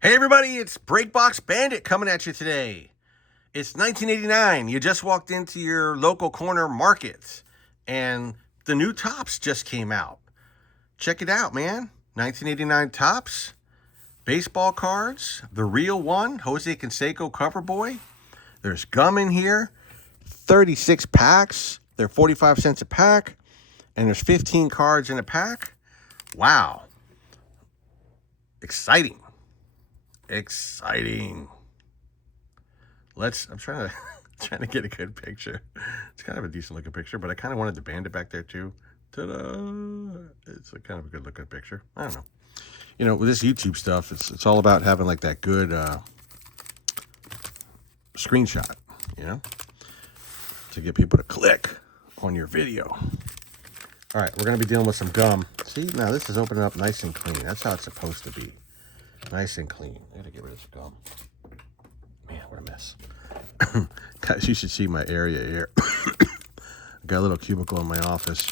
Hey everybody, it's Breakbox Bandit coming at you today. It's 1989. You just walked into your local corner market and the new Tops just came out. Check it out, man. 1989 Tops, baseball cards, the real one, Jose Canseco cover boy. There's gum in here, 36 packs. They're 45 cents a pack, and there's 15 cards in a pack. Wow. Exciting. I'm trying to get a good picture. It's kind of a decent looking picture, but I kind of wanted the bandit back there too. Ta-da! It's a kind of a good looking picture. I don't know. You know, with this YouTube stuff, it's all about having like that good screenshot, you know, to get people to click on your video. All right, we're gonna be dealing with some gum. See, now this is opening up nice and clean. That's how it's supposed to be. Nice and clean. I gotta get rid of this gum. Man, what a mess. Guys, you should see my area here. Got a little cubicle in my office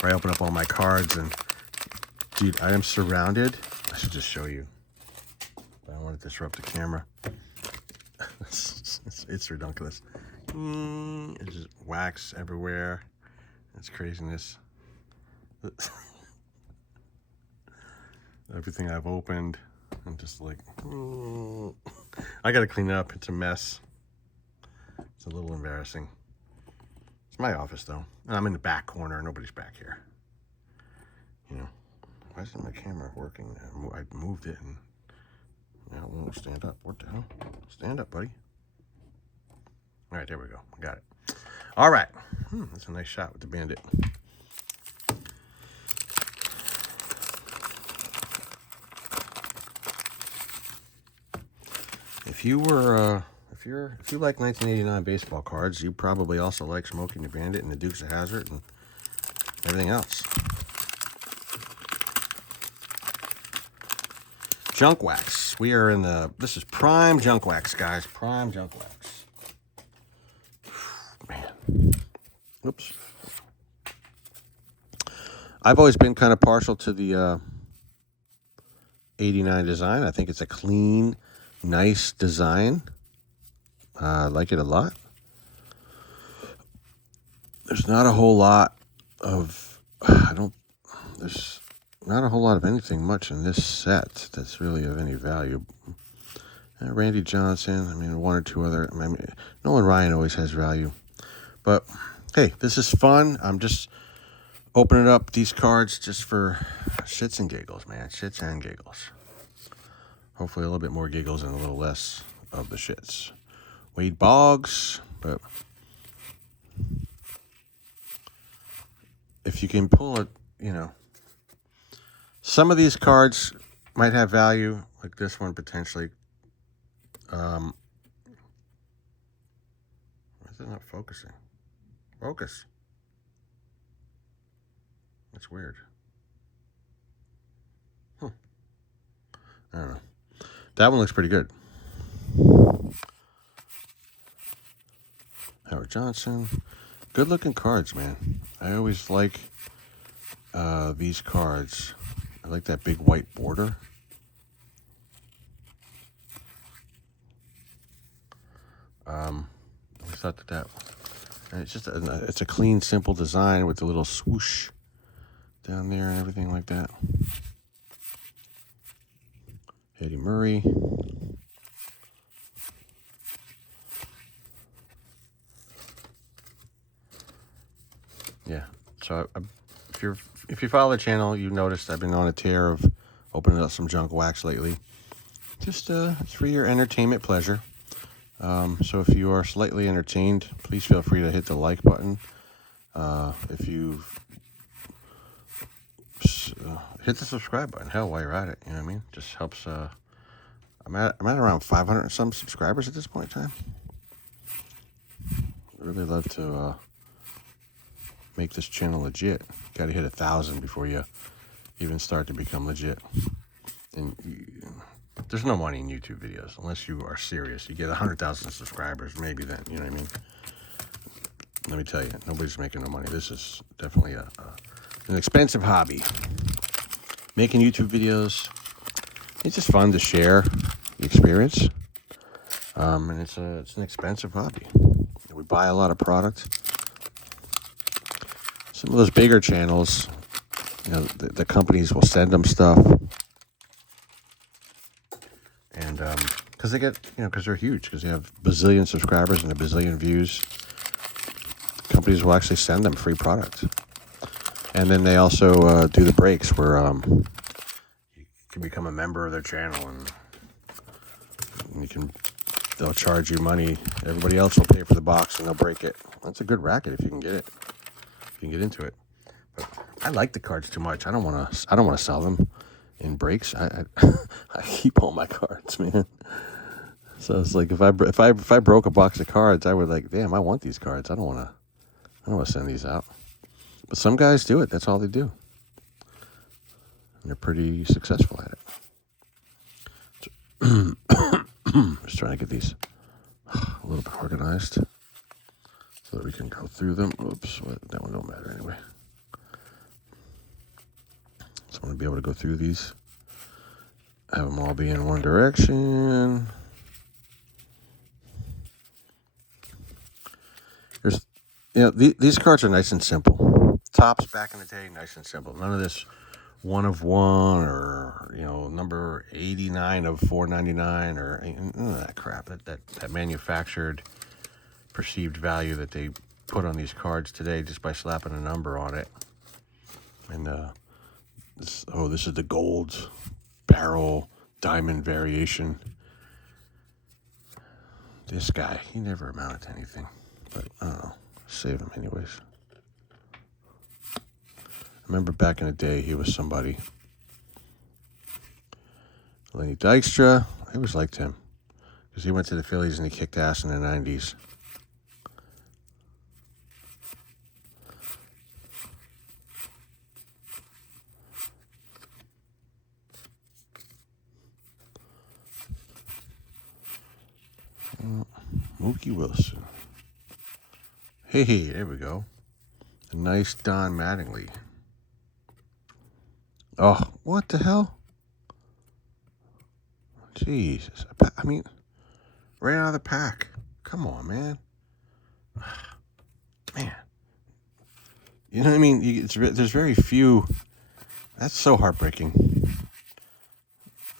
where I open up all my cards, and dude, I am surrounded. I should just show you. I don't want to disrupt the camera. It's ridiculous. It's just wax everywhere. It's craziness. Everything I've opened, I'm just like, I gotta clean it up. It's a mess. It's a little embarrassing. It's my office though, and I'm in the back corner. Nobody's back here. You know, why isn't my camera working? I moved it, and now it won't stand up. What the hell? Stand up, buddy. All right, there we go. Got it. All right, that's a nice shot with the bandit. If you like 1989 baseball cards, you probably also like Smokey and the Bandit and the Dukes of Hazzard and everything else. Junk wax. We are in this is prime junk wax, guys. Prime junk wax. Man. Oops. I've always been kind of partial to the 89 design. I think it's a clean, nice design. I like it a lot. There's not a whole lot of there's not a whole lot of anything much in this set that's really of any value. Randy Johnson, I mean, one or two other, Nolan Ryan always has value. But hey, this is fun. I'm just opening up these cards just for shits and giggles, man. Shits and giggles. Hopefully a little bit more giggles and a little less of the shits. Wade Boggs, but if you can pull it, you know, some of these cards might have value, like this one potentially. Why is it not focusing? Focus. That's weird. I don't know. That one looks pretty good. Howard Johnson. Good looking cards, man. I always like these cards. I like that big white border. I always thought that it's just it's a clean, simple design with a little swoosh down there and everything like that. Eddie Murray. Yeah. So if you follow the channel, you noticed I've been on a tear of opening up some junk wax lately. Just it's for your entertainment pleasure. So if you are slightly entertained, please feel free to hit the like button. If you hit the subscribe button, hell, while you're at it, you know what I mean? Just helps. I'm at around 500 and some subscribers at this point in time. I'd really love to make this channel legit. Got to hit 1,000 before you even start to become legit. And there's no money in YouTube videos unless you are serious. You get 100,000 subscribers, maybe then, you know what I mean? Let me tell you, nobody's making no money. This is definitely an expensive hobby. Making YouTube videos, It's just fun to share the experience. And it's an expensive hobby. We buy a lot of product. Some of those bigger channels, the companies will send them stuff. And because they get, because they're huge, because they have bazillion subscribers and a bazillion views, companies will actually send them free product. And then they also do the breaks where you can become a member of their channel, and they'll charge you money. Everybody else will pay for the box, and they'll break it. That's a good racket if you can get it. If you can get into it. But I like the cards too much. I don't want to sell them in breaks. I keep all my cards, man. So it's like if I broke a box of cards, I would damn, I want these cards. I don't want to send these out. But some guys do it. That's all they do. And they're pretty successful at it. Just trying to get these a little bit organized so that we can go through them. Oops, that one don't matter anyway. So I want to be able to go through these, have them all be in one direction. These cards are nice and simple. Tops back in the day, nice and simple. None of this 1 of 1 or number 89 of 499 or none of that crap. That manufactured perceived value that they put on these cards today just by slapping a number on it. And this is the gold barrel diamond variation. This guy, he never amounted to anything, but I don't know. Save him anyways. I remember back in the day, he was somebody. Lenny Dykstra, I always liked him because he went to the Phillies and he kicked ass in the 90s. Mookie Wilson. Hey, there we go. A nice Don Mattingly. Oh, what the hell? Jesus. I mean, right out of the pack. Come on, man. Man. You know what I mean? There's very few. That's so heartbreaking.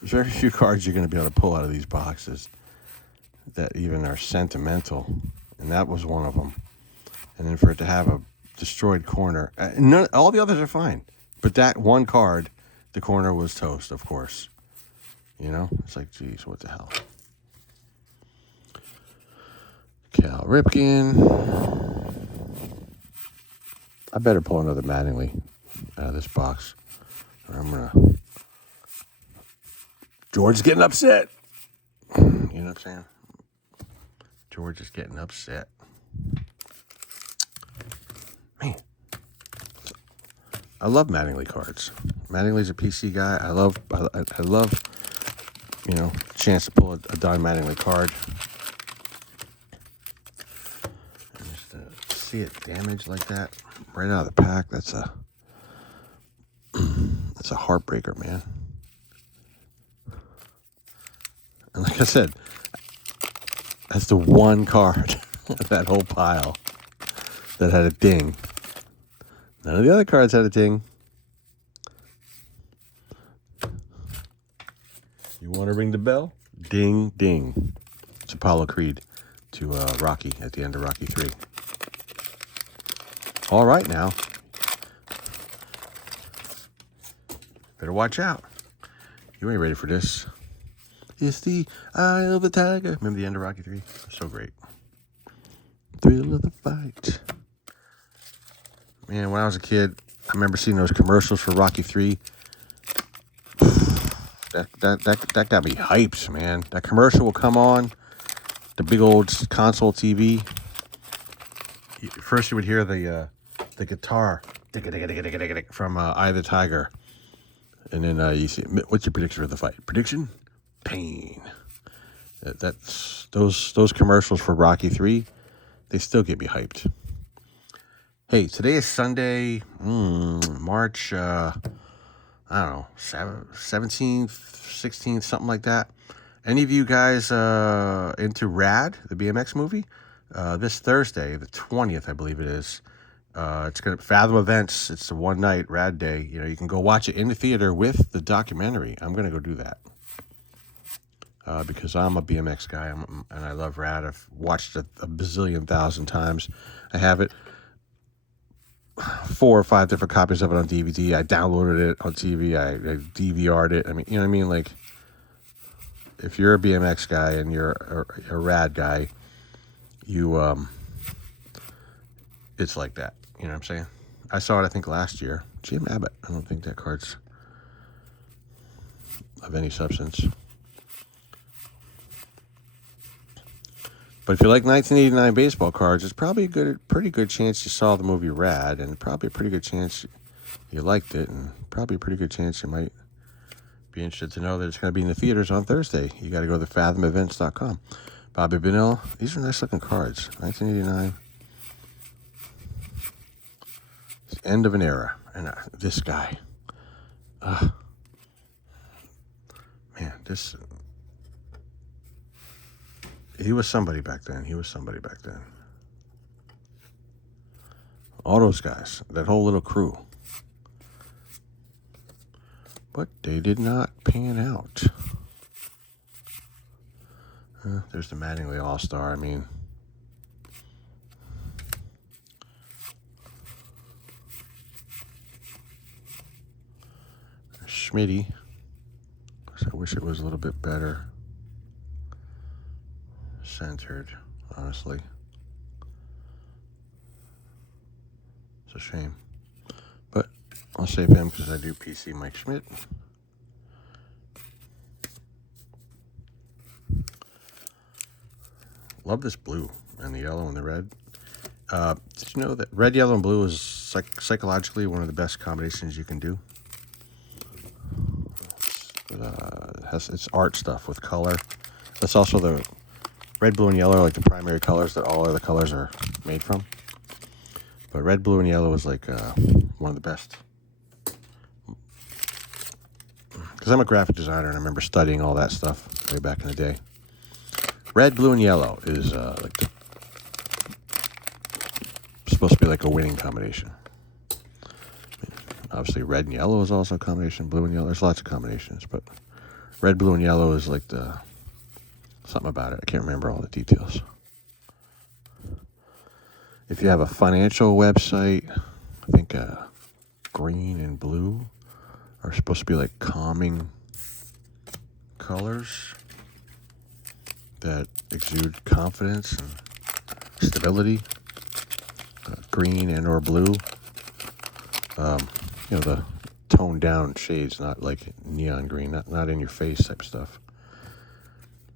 There's very few cards you're going to be able to pull out of these boxes that even are sentimental. And that was one of them. And then for it to have a destroyed corner. All the others are fine. But that one card, the corner was toast, of course. It's like, geez, what the hell? Cal Ripken. I better pull another Mattingly out of this box. Or I'm going to... George is getting upset. You know what I'm saying? George is getting upset. Man. I love Mattingly cards. Mattingly's a PC guy. I love chance to pull a Don Mattingly card. And just to see it damaged like that, right out of the pack, that's a heartbreaker, man. And like I said, that's the one card of that whole pile that had a ding. None of the other cards had a ding. You want to ring the bell? Ding, ding. It's Apollo Creed to Rocky at the end of Rocky 3. All right now. Better watch out. You ain't ready for this. It's the eye of the tiger. Remember the end of Rocky 3? So great. Thrill of the fight. Man, when I was a kid, I remember seeing those commercials for Rocky 3. That got me hyped, man. That commercial will come on, the big old console TV. First, you would hear the guitar from Eye of the Tiger, and then you see, what's your prediction for the fight? Prediction? Pain. That's those commercials for Rocky 3. They still get me hyped. Hey, today is Sunday, March. I I don't know, 17th, 16th, something like that. Any of you guys into Rad, the BMX movie? This Thursday, the 20th, I believe it is. It's going to Fathom Events. It's a one night Rad day. You know, you can go watch it in the theater with the documentary. I'm going to go do that because I'm a BMX guy and I love Rad. I've watched it a bazillion thousand times. I have it 4 or 5 different copies of it on DVD. I downloaded it on TV. I DVR'd it. I mean, you know what I mean? Like, if you're a BMX guy and you're a Rad guy, you it's like that. You know what I'm saying? I saw it, I think, last year. Jim Abbott. I don't think that card's of any substance. But if you like 1989 baseball cards, it's probably pretty good chance you saw the movie Rad, and probably a pretty good chance you liked it, and probably a pretty good chance you might be interested to know that it's going to be in the theaters on Thursday. You got to go to fathomevents.com. Bobby Bonilla. These are nice looking cards. 1989. End of an era. And this guy. Man, this... He was somebody back then. All those guys. That whole little crew. But they did not pan out. There's the Mattingly All-Star. I mean... Schmitty. I wish it was a little bit better centered, honestly. It's a shame. But I'll save him because I do PC Mike Schmidt. Love this blue and the yellow and the red. Did you know that red, yellow, and blue is psychologically one of the best combinations you can do? It's art stuff with color. That's also the red, blue, and yellow are like the primary colors that all other colors are made from. But red, blue, and yellow is like one of the best. Because I'm a graphic designer and I remember studying all that stuff way back in the day. Red, blue, and yellow is supposed to be like a winning combination. Obviously, red and yellow is also a combination. Blue and yellow, there's lots of combinations, but red, blue, and yellow is like something about it. I can't remember all the details. If you have a financial website, I think green and blue are supposed to be like calming colors that exude confidence and stability. Green and or blue. The toned down shades, not like neon green, not in your face type stuff.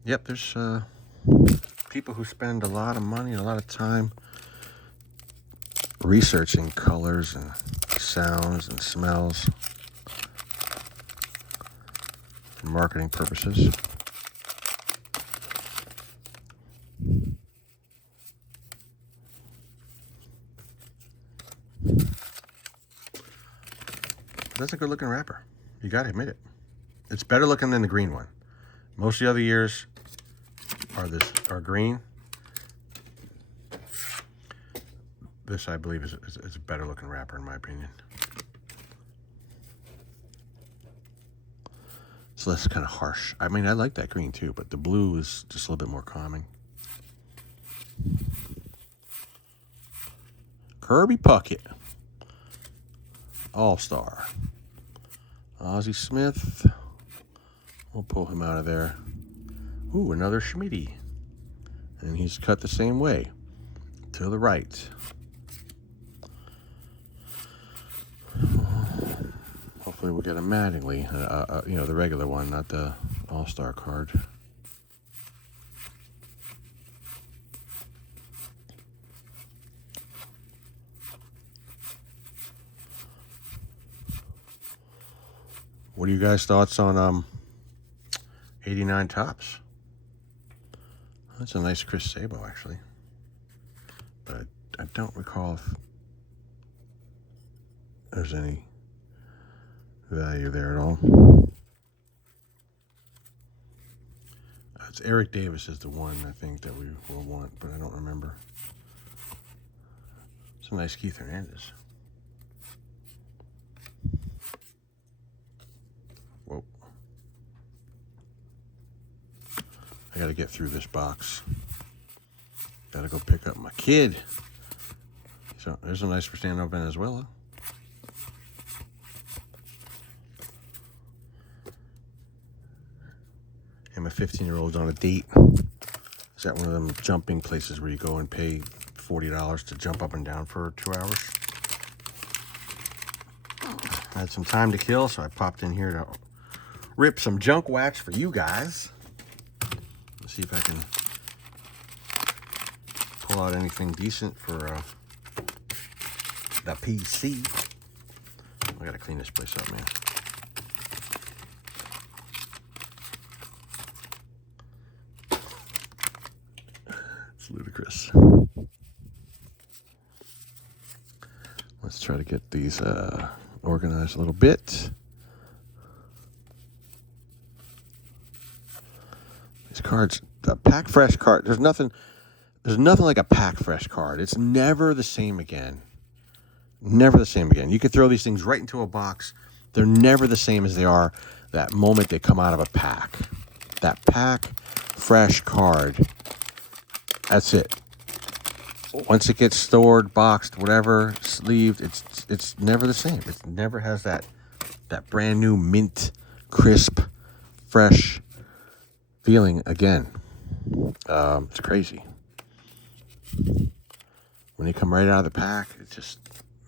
Yep, there's people who spend a lot of money and a lot of time researching colors and sounds and smells for marketing purposes. That's a good looking wrapper. You gotta admit it. It's better looking than the green one. Most of the other years are green. This, I believe, is a better looking wrapper in my opinion. It's less kind of harsh. I mean, I like that green too, but the blue is just a little bit more calming. Kirby Puckett. All-Star. Ozzie Smith. We'll pull him out of there. Ooh, another Schmitty. And he's cut the same way. To the right. Hopefully we'll get a Mattingly. The regular one, not the All-Star card. What are you guys' thoughts on 89 Topps? That's a nice Chris Sabo, actually. But I don't recall if there's any value there at all. It's Eric Davis is the one I think that we will want, but I don't remember. It's a nice Keith Hernandez. Whoa. I gotta get through this box. Gotta go pick up my kid. So there's a nice for Fernando Venezuela. And my 15-year-old's on a date. Is that one of them jumping places where you go and pay $40 to jump up and down for 2 hours? I had some time to kill, so I popped in here to rip some junk wax for you guys. Let's see if I can pull out anything decent for the PC. I gotta clean this place up, man. It's ludicrous. Let's try to get these organized a little bit. These cards, the Pack Fresh card, there's nothing like a Pack Fresh card. It's never the same again. Never the same again. You could throw these things right into a box. They're never the same as they are that moment they come out of a pack. That Pack Fresh card, that's it. Once it gets stored, boxed, whatever, sleeved, it's never the same. It never has that brand new mint, crisp, fresh feeling again. It's crazy. When they come right out of the pack, it's just,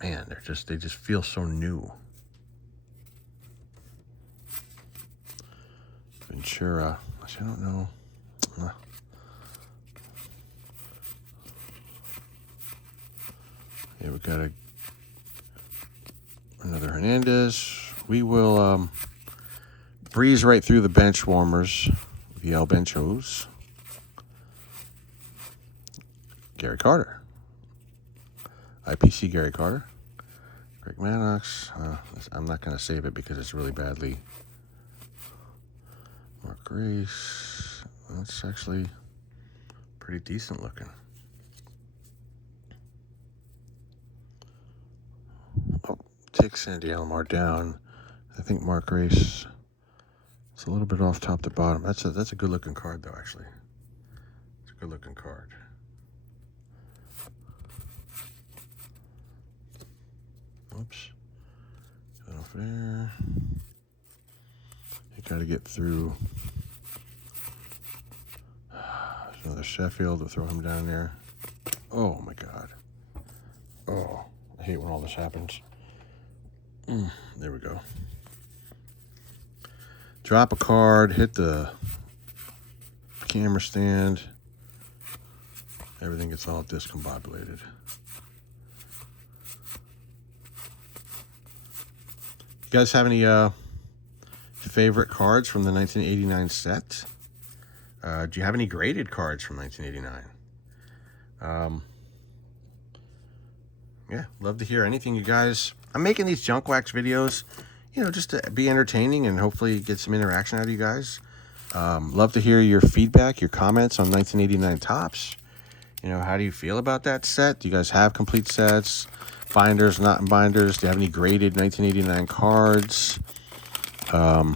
man, they just feel so new. Ventura, I don't know. Yeah, we got another Hernandez. We will breeze right through the bench warmers, the El Benchos. Gary Carter. IPC Gary Carter. Greg Maddox. I'm not going to save it because it's really badly. Mark Grace. That's actually pretty decent looking. Oh, take Sandy Alomar down. I think Mark Grace. It's a little bit off top to bottom. That's a good looking card though, actually. It's a good looking card. Oops. Got off there. You got to get through. There's another Sheffield. We'll throw him down there. Oh my God. Oh, I hate when all this happens. There we go. Drop a card, hit the camera stand. Everything gets all discombobulated. You guys have any favorite cards from the 1989 set? Do you have any graded cards from 1989? Yeah, love to hear anything, you guys. I'm making these junk wax videos, you know, just to be entertaining and hopefully get some interaction out of you guys. Love to hear your feedback, your comments on 1989 Topps. You know, how do you feel about that set? Do you guys have complete sets? Binders, not in binders? Do you have any graded 1989 cards? You know,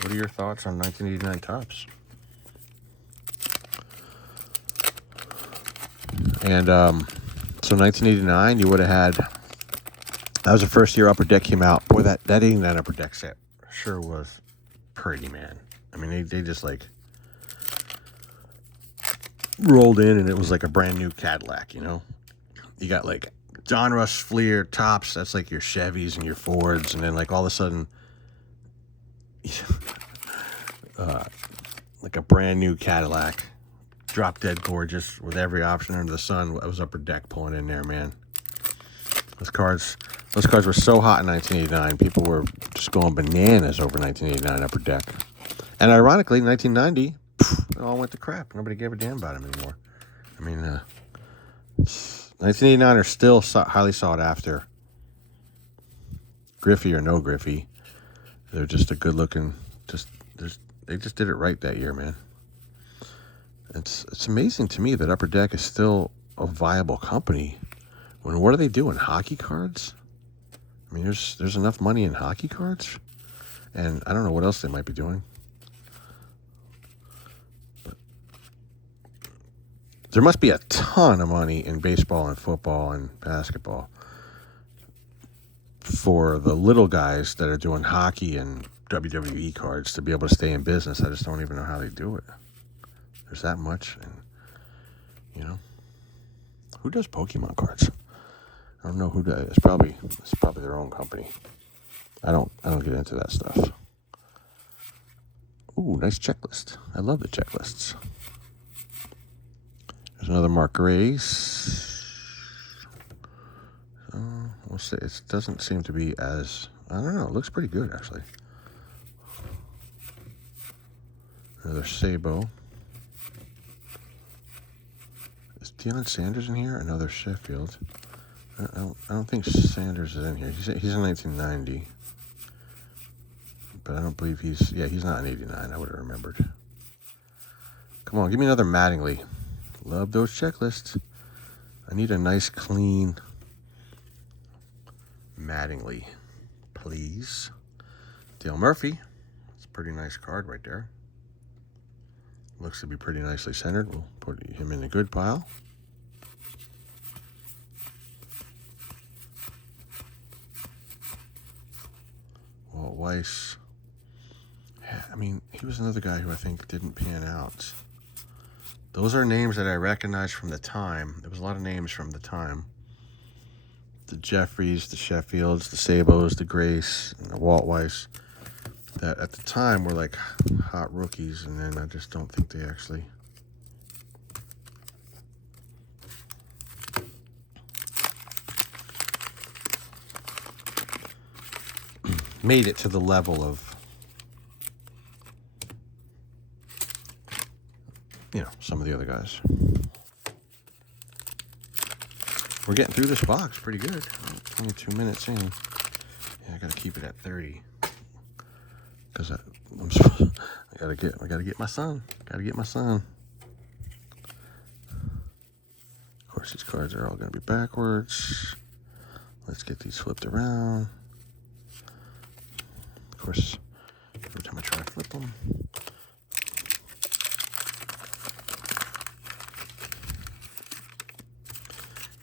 what are your thoughts on 1989 Topps? And so 1989, you would have had, that was the first year Upper Deck came out. Boy, that 89 Upper Deck set sure was pretty, man. I mean, they just like rolled in and it was like a brand new Cadillac, you know? You got like John Rush Fleer Topps, that's like your Chevys and your Fords, and then like all of a sudden, like a brand new Cadillac, drop dead gorgeous with every option under the sun. That was Upper Deck pulling in there, man. Those cards were so hot in 1989. People were just going bananas over 1989 Upper Deck. And ironically, 1990, it all went to crap. Nobody gave a damn about them anymore. I mean, 1989 are still highly sought after. Griffey or no Griffey. They're just a good looking, they just did it right that year, man. It's amazing to me that Upper Deck is still a viable company. When what are they doing? Hockey cards? I mean, there's enough money in hockey cards, and I don't know what else they might be doing. But there must be a ton of money in baseball and football and basketball for the little guys that are doing hockey and WWE cards to be able to stay in business. I just don't even know how they do it. There's that much, and you know, who does Pokemon cards? I don't know who does. It's probably their own company. I don't get into that stuff. Ooh, nice checklist. I love the checklists. There's another Mark Grace. We'll see. It doesn't seem to be as, I don't know. It looks pretty good, actually. Another Sabo. Is Deion Sanders in here? Another Sheffield. I don't think Sanders is in here. He's in 1990. But I don't believe he's not in 89. I would have remembered. Come on, give me another Mattingly. Love those checklists. I need a nice, clean Mattingly, please. Dale Murphy. It's a pretty nice card right there. Looks to be pretty nicely centered. We'll put him in the good pile. Walt Weiss. Yeah, I mean, he was another guy who I think didn't pan out. Those are names that I recognize from the time. There was a lot of names from the time. The Jeffries, the Sheffields, the Sabos, the Grace, and the Walt Weiss. That at the time were like hot rookies, and then I just don't think they actually made it to the level of, you know, some of the other guys. We're getting through this box pretty good. 22 minutes in. Yeah, I gotta keep it at 30 because I gotta get my son. Gotta get my son. Of course, these cards are all gonna be backwards. Let's get these flipped around. Of course, every time I try to flip them.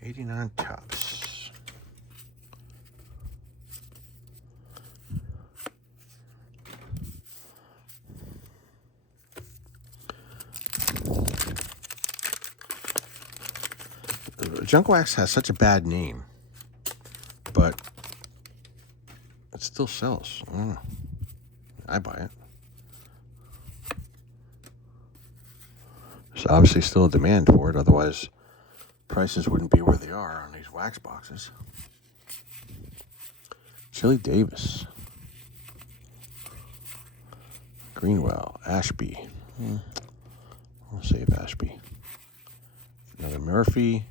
'89 Topps. Junk Wax has such a bad name, but it still sells. I don't know. I buy it. There's obviously still a demand for it, otherwise prices wouldn't be where they are on these wax boxes. Chili Davis. Greenwell. Ashby. I'll save Ashby. Another Murphy.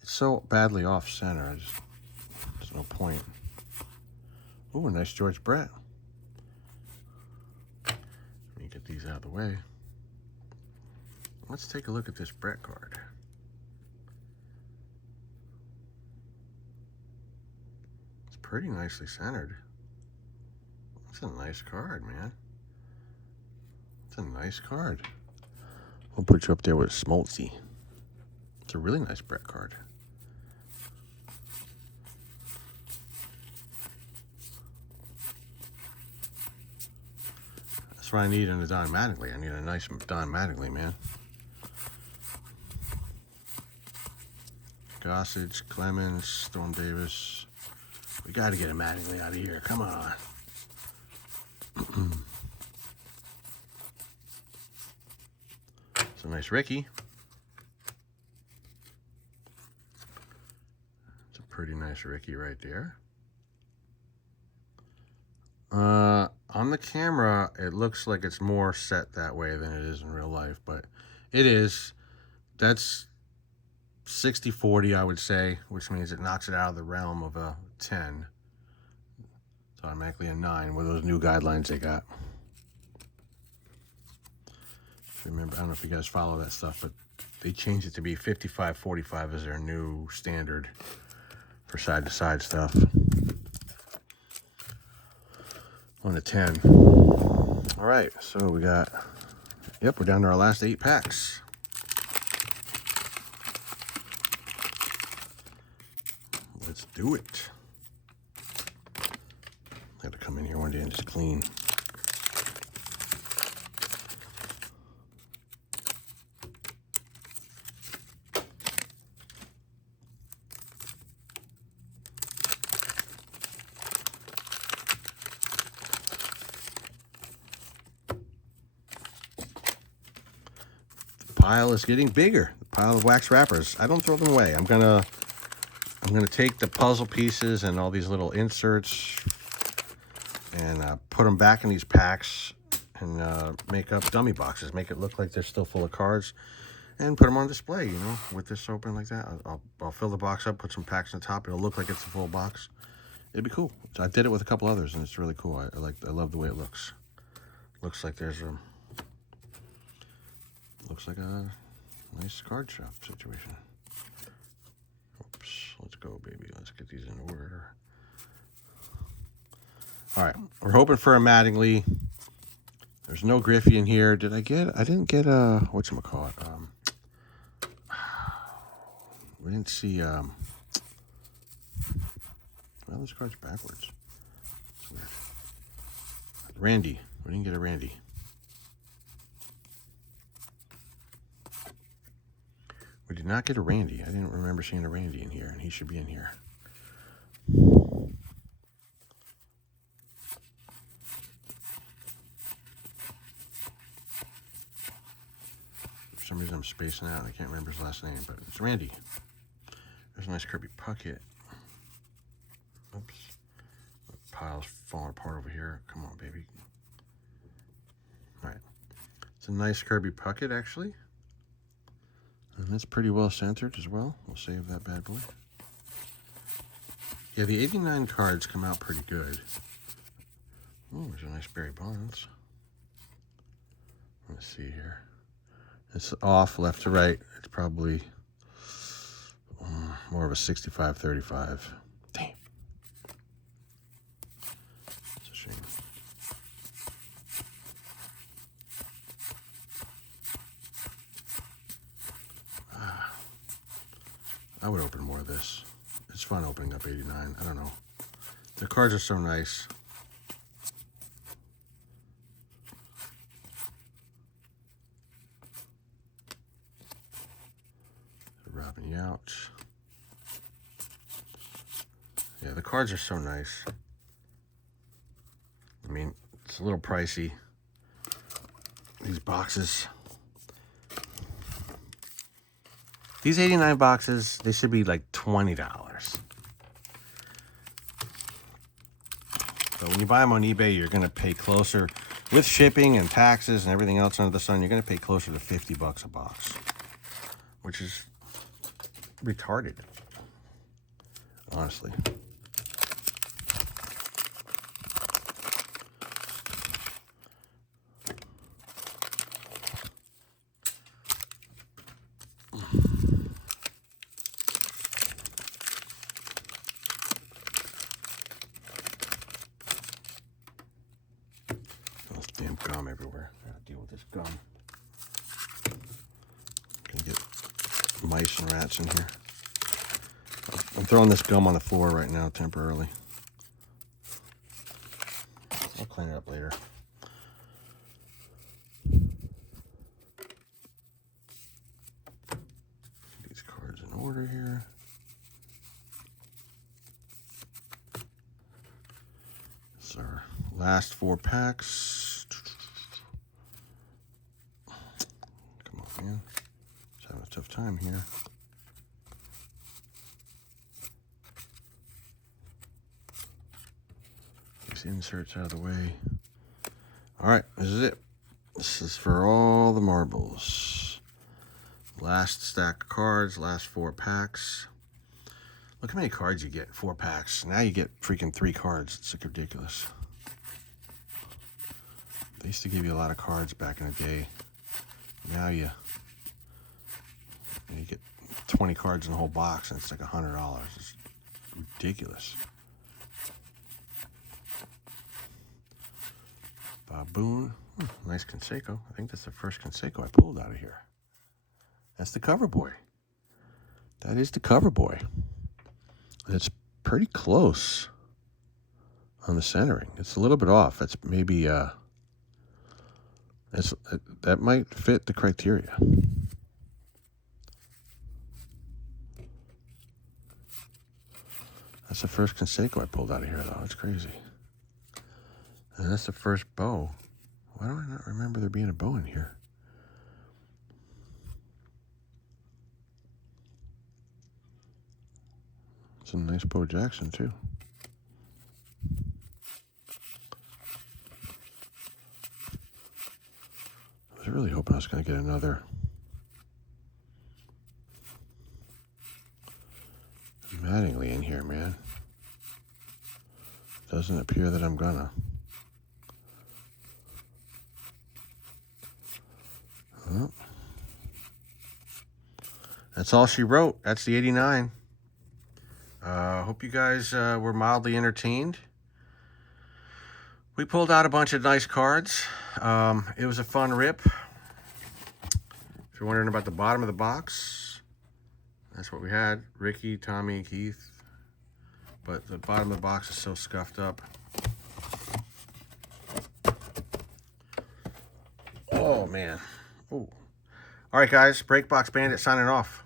It's so badly off center. There's no point. Ooh, a nice George Brett. Let me get these out of the way. Let's take a look at this Brett card. It's pretty nicely centered. It's a nice card, man. It's a nice card. We'll put you up there with Smoltzy. It's a really nice Brett card. That's what I need in a Don Mattingly. I need a nice Don Mattingly, man. Gossage, Clemens, Storm Davis. We got to get a Mattingly out of here. Come on. It's a nice Ricky. It's a pretty nice Ricky right there. On the camera, it looks like it's more set that way than it is in real life, but it is. that's 60-40, I would say, which means it knocks it out of the realm of a 10. It's automatically a 9 with those new guidelines they got. Remember, I don't know if you guys follow that stuff, but they changed it to be 55-45 as their new standard for side-to-side stuff on the 10. All right, so we got, yep, we're down to our last 8 packs. Let's do it. I had to come in here one day and just clean. Pile is getting bigger. The pile of wax wrappers. I don't throw them away. I'm gonna take the puzzle pieces and all these little inserts and put them back in these packs and make up dummy boxes. Make it look like they're still full of cards, and put them on display. You know, with this open like that, I'll fill the box up, put some packs on top. It'll look like it's a full box. It'd be cool. So I did it with a couple others, and it's really cool. I love the way it looks. Looks like there's a. Looks like a nice card shop situation. Oops, let's go, baby. Let's get these in order. All right, we're hoping for a Mattingly. There's no Griffey in here. I didn't get a, whatchamacallit? We didn't see, well, this card's backwards. It's weird. Randy. We didn't get a Randy. We did not get a Randy. I didn't remember seeing a Randy in here, and he should be in here. For some reason I'm spacing out. I can't remember his last name, but it's Randy. There's a nice Kirby Puckett. Oops. The pile's falling apart over here. Come on, baby. All right. It's a nice Kirby Puckett, actually. And that's pretty well centered as well. We'll save that bad boy. Yeah, the 89 cards come out pretty good. Oh, there's a nice Barry Bonds. Let's see here. It's off left to right. It's probably more of a 65-35. Damn. It's a shame. I would open more of this. It's fun opening up 89. I don't know. The cards are so nice. Robin Youch. Yeah, the cards are so nice. I mean, it's a little pricey. These boxes. These 89 boxes, they should be like $20. But when you buy them on eBay, you're going to pay closer, with shipping and taxes and everything else under the sun, you're going to pay closer to $50 a box, which is retarded, honestly. Damn gum everywhere. Gotta deal with this gum. Gonna get mice and rats in here. I'm throwing this gum on the floor right now temporarily. I'll clean it up later. These cards in order here. This is our last 4 packs. Come on, man. Just having a tough time here. These inserts out of the way. All right, this is it. This is for all the marbles. Last stack of cards, last 4 packs. Look how many cards you get, 4 packs. Now you get freaking 3 cards. It's like ridiculous. They used to give you a lot of cards back in the day. Now you get 20 cards in the whole box and it's like $100. It's ridiculous. Baboon. Nice Conseco. I think that's the first Conseco I pulled out of here. That's the cover boy. That is the cover boy. It's pretty close on the centering. It's a little bit off. That's maybe that might fit the criteria. That's the first Conseco I pulled out of here, though. It's crazy. And that's the first bow. Why do I not remember there being a bow in here? It's a nice Bo Jackson, too. I was really hoping I was going to get another Mattingly in here, man. Doesn't appear that I'm gonna. Well, that's all she wrote. That's the 89. Hope you guys were mildly entertained. We pulled out a bunch of nice cards. It was a fun rip. If you're wondering about the bottom of the box, that's what we had. Ricky, Tommy, Keith. But the bottom of the box is so scuffed up. Oh, man. Oh. All right, guys. Breakbox Bandit signing off.